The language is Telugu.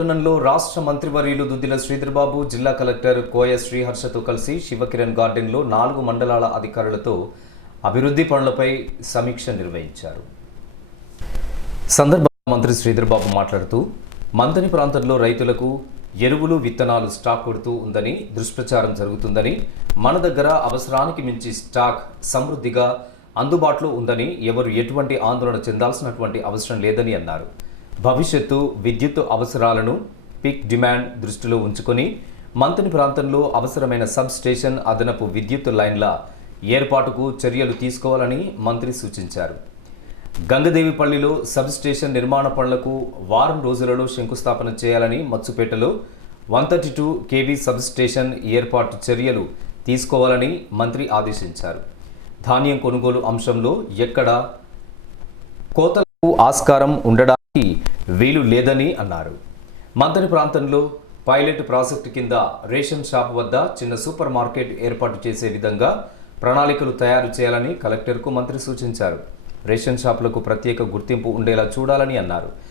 పట్టణంలో రాష్ట్ర మంత్రివర్యులు దుద్దిల శ్రీధర్బాబు జిల్లా కలెక్టర్ కోయ శ్రీహర్షతో కలిసి శివకిరణ్ గార్డెన్లో నాలుగు మండలాల అధికారులతో అభివృద్ధి పనులపై సమీక్ష నిర్వహించారు. సందర్భంగా మంత్రి శ్రీధర్బాబు మాట్లాడుతూ మంతని ప్రాంతంలో రైతులకు ఎరువులు విత్తనాలు స్టాక్ కొడుతూ ఉందని దుష్ప్రచారం జరుగుతుందని మన దగ్గర అవసరానికి మించి స్టాక్ సమృద్ధిగా అందుబాటులో ఉందని ఎవరు ఎటువంటి ఆందోళన చెందాల్సినటువంటి అవసరం లేదని అన్నారు. భవిష్యత్తు విద్యుత్ అవసరాలను పీక్ డిమాండ్ దృష్టిలో ఉంచుకొని మంతని ప్రాంతంలో అవసరమైన సబ్ స్టేషన్ అదనపు విద్యుత్ లైన్ల ఏర్పాటుకు చర్యలు తీసుకోవాలని మంత్రి సూచించారు. గంగదేవిపల్లిలో సబ్ స్టేషన్ నిర్మాణ పనులకు వారం రోజులలో శంకుస్థాపన చేయాలని మత్సుపేటలో one thirty two KV substation ఏర్పాటు చర్యలు తీసుకోవాలని మంత్రి ఆదేశించారు. ధాన్యం కొనుగోలు అంశంలో ఎక్కడ కోత ఆస్కారం ఉండడానికి వీలు లేదని అన్నారు. మంతని ప్రాంతంలో పైలట్ ప్రాజెక్టు కింద రేషన్ షాప్ వద్ద చిన్న సూపర్ మార్కెట్ ఏర్పాటు చేసే విధంగా ప్రణాళికలు తయారు చేయాలని కలెక్టర్కు మంత్రి సూచించారు. రేషన్ షాపులకు ప్రత్యేక గుర్తింపు ఉండేలా చూడాలని అన్నారు.